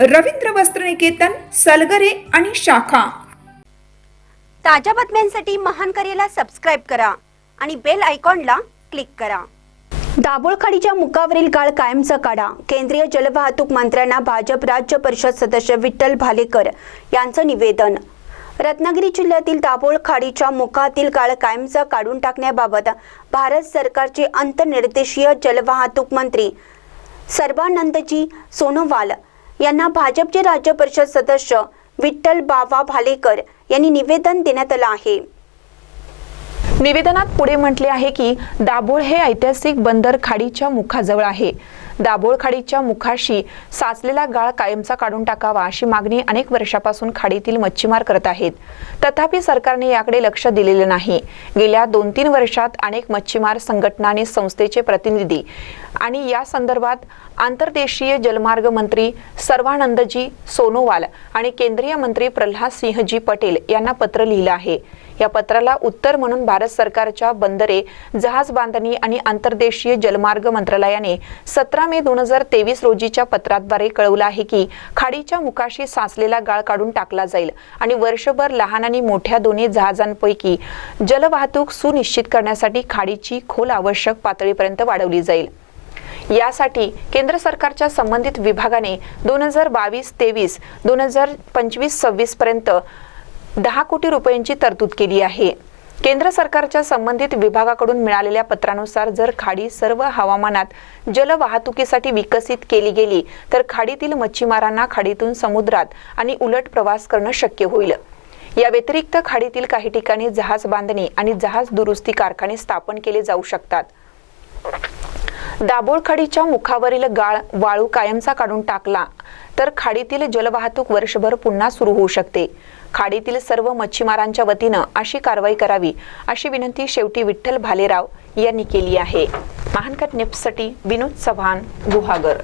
रवींद्र वस्त्रनिकेतन सलगरे आणि शाखा. ताज्या बातम्यांसाठी महान करेला सबस्क्राईब करा आणि बेल आयकॉनला क्लिक करा. दाभोळखाडीच्या मुखावरील काळ कायमचा काढा. केंद्रीय जलवाहतूक मंत्र्यांना भाजप राज्य परिषद सदस्य विठ्ठल भालेकर यांचं निवेदन. रत्नागिरी जिल्ह्यातील दाभोळ खाडीच्या मुखातील काळ कायमचा काढून टाकण्याबाबत भारत सरकारचे अंतर्निर्देशीय जलवाहतूक मंत्री सर्बानंदजी सोनोवाल यांना भाजपचे राज्य परिषद सदस्य विठ्ठल बावा भालेकर यांनी निवेदन देण्यात आलं आहे. निवेदनात पुढे म्हटले आहे की दाभोळ हे ऐतिहासिक बंदर खाडीच्या मुखाजवळ आहे. दाभोळ खाडीच्या मुखाशी साचलेला गाळ कायमचा काढून टाकावा अशी मागणी अनेक वर्षापासून खाडीतील मच्छीमार करत आहेत. तथापि सरकारने याकडे लक्ष दिलेले नाही. गेल्या दोन तीन वर्षात अनेक मच्छीमार संघटना आणि संस्थेचे प्रतिनिधी आणि या संदर्भात आंतरदेशीय जलमार्ग मंत्री सर्वानंदजी सोनोवाल आणि केंद्रीय मंत्री प्रल्हाद सिंहजी पटेल यांना पत्र लिहिलं आहे. या पत्राला उत्तर म्हणून भारत सरकारच्या बंदरे जहाज बांधणी आणि आंतरदेशीय जलमार्ग मंत्रालयाने सतरा मे दोन हजार तेवीस रोजीच्या पत्राद्वारे कळवलं आहे की खाडीच्या मुखाशी साचलेला गाळ काढून टाकला जाईल आणि वर्षभर लहान आणि मोठ्या दोन्ही जहाजांपैकी जलवाहतूक सुनिश्चित करण्यासाठी खाडीची खोल आवश्यक पातळीपर्यंत वाढवली जाईल. यासाठी केंद्र सरकारच्या संबंधित विभागाने दोन हजार बावीस तेवीस दोन हजार पंचवीस सव्वीस पर्यंत दहा कोटी रुपयांची तरतूद केली आहे. केंद्र सरकारच्या संबंधित विभागाकडून मिळालेल्या पत्रानुसार जर खाडी सर्व हवामानात जलवाहतुकीसाठी विकसित केली गेली तर खाडीतील मच्छीमारांना खाडीतून समुद्रात आणि उलट प्रवास करणं शक्य होईल. या व्यतिरिक्त खाडीतील काही ठिकाणी जहाज बांधणी आणि जहाज दुरुस्ती कारखाने स्थापन केले जाऊ शकतात. दाभोळ खाडीच्या मुखावरील गाळ वाळू कायमचा काढून टाकला तर खाडीतील जलवाहतूक वर्षभर पुन्हा सुरू होऊ शकते. खाडीतील सर्व मच्छीमारांच्या वतीनं अशी कारवाई करावी अशी विनंती शेवटी विठ्ठल भालेराव यांनी केली आहे. महानकट नेप्ससाठी विनोद चव्हाण गुहागर